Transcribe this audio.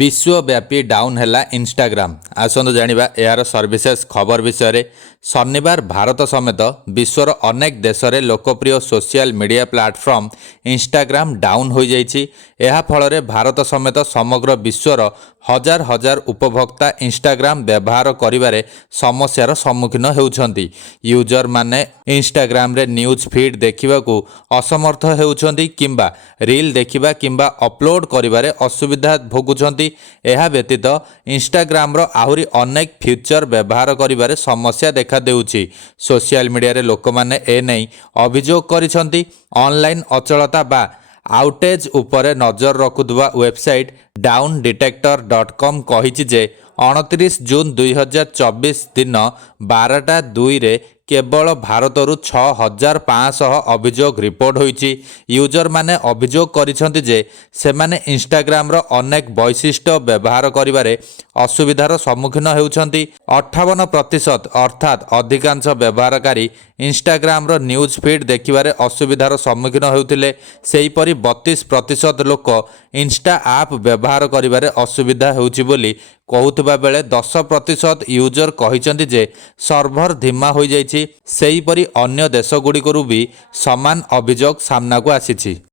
विश्वव्यापी डाउन है इंस्टाग्राम। आसतु जानिबा यार सर्विसेस खबर विषय। शनिवार भारत समेत विश्वर अनेक देश में लोकप्रिय social media platform Instagram down हो जाइछि। एहा फଳରେ भारत समेत समग्र विश्वर हजार हजार उपभोक्ता इंस्टाग्राम व्यवहार करिबारे समस्यार सम्मुखीन हेउछन्ति। यूजर माने इंस्टाग्राम रे न्यूज फीड देखिबाकू असमर्थ हेउछन्ति किंबा रील देखिबा किंबा अपलोड करिबारे असुविधा भोगुछन्ति। एहा व्यतीत इंस्टाग्राम रो आहुरी अनेक फीचर व्यवहार करिबारे समस्या देखा देउछि। सोशल मीडिया रे लोकमाने ए नै अभियोग करिसन्ति। ऑनलाइन अचलता बा आउटेज उपरे नजर रखुवा वेबसाइट डाउनडिटेक्टर.com कहिछि जे 29 जून 2024 दिन 12:02 रे केवल भारतरू 6500 अभियोग रिपोर्ट होइछि। यूजर माने अभियोग करिसन्ति जे सेमाने इंस्टाग्राम रो अनेक वैशिष्ट्य व्यवहार करिबारे असुविधार सम्मुखीन हेउछन्ति। 58% अर्थात अधिकांश व्यवहारकारी इंस्टाग्राम रो न्यूज फीड देखिबारे असुविधार सम्मुखीन हेउथिले। सेहीपरि 32% लोक इंस्टा आप व्यवहार करिबारे असुविधा हेउछि बोली कहूथिबा बेले 10% यूजर कहिसन्ति जे सर्भर धीमा हो जाइछि। सेहीपरि अन्य देशगुड़िकरू भी समान अभियोग सामना को आसिछि।